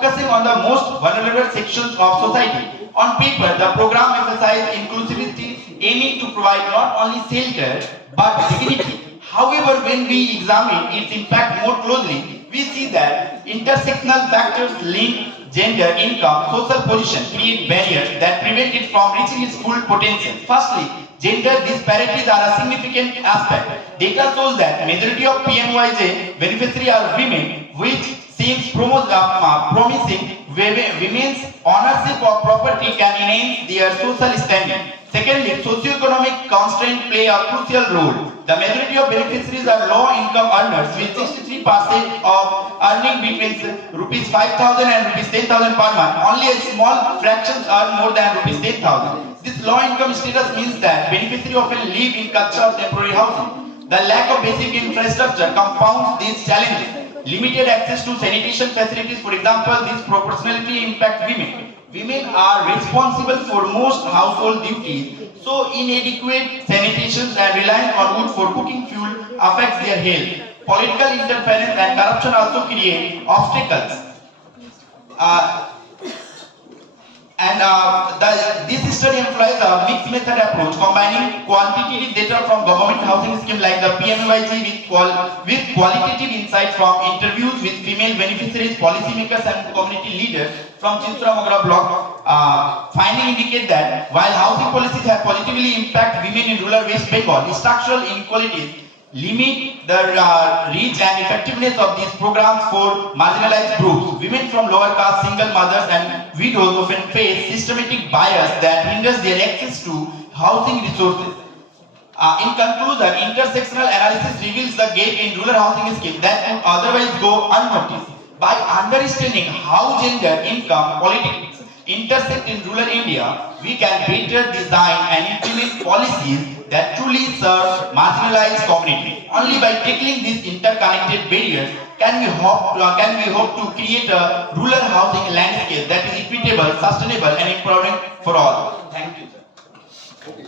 focusing on the most vulnerable sections of society. On paper, the program emphasizes inclusivity, aiming to provide not only shelter but dignity. However, when we examine its impact more closely, we see that intersectional factors link gender, income, social position create barriers that prevent it from reaching its full potential. Firstly, gender disparities are a significant aspect. Data shows that majority of PMYJ beneficiaries are women, which seems promising. Women's ownership of property can enhance their social standing. Secondly, socioeconomic constraints play a crucial role. The majority of beneficiaries are low-income earners, with 63% of earning between rupees 5,000 and rupees 10,000 per month. Only a small fraction earn more than rupees 10,000. This low-income status means that beneficiaries often live in culture of temporary housing. The lack of basic infrastructure compounds these challenges. Limited access to sanitation facilities, for example, disproportionately impact women. Women are responsible for most household duties, so inadequate sanitation and reliance on wood for cooking fuel affects their health. Political interference and corruption also create obstacles. This study employs a mixed method approach, combining quantitative data from government housing scheme like the PMYG with qualitative insights from interviews with female beneficiaries, policymakers and community leaders from Chinchura block. Findings indicate that while housing policies have positively impacted women in rural West Bengal, structural inequalities limit the reach and effectiveness of these programs for marginalized groups. Women from lower caste, single mothers and widows often face systematic bias that hinders their access to housing resources. In conclusion, intersectional analysis reveals the gap in rural housing schemes that would otherwise go unnoticed. By understanding how gender, income, politics intersect in rural India, we can better design and implement policies that truly serve marginalized communities. Only by tackling these interconnected barriers can we hope to create a rural housing landscape that is equitable, sustainable, and empowering for all. Thank you.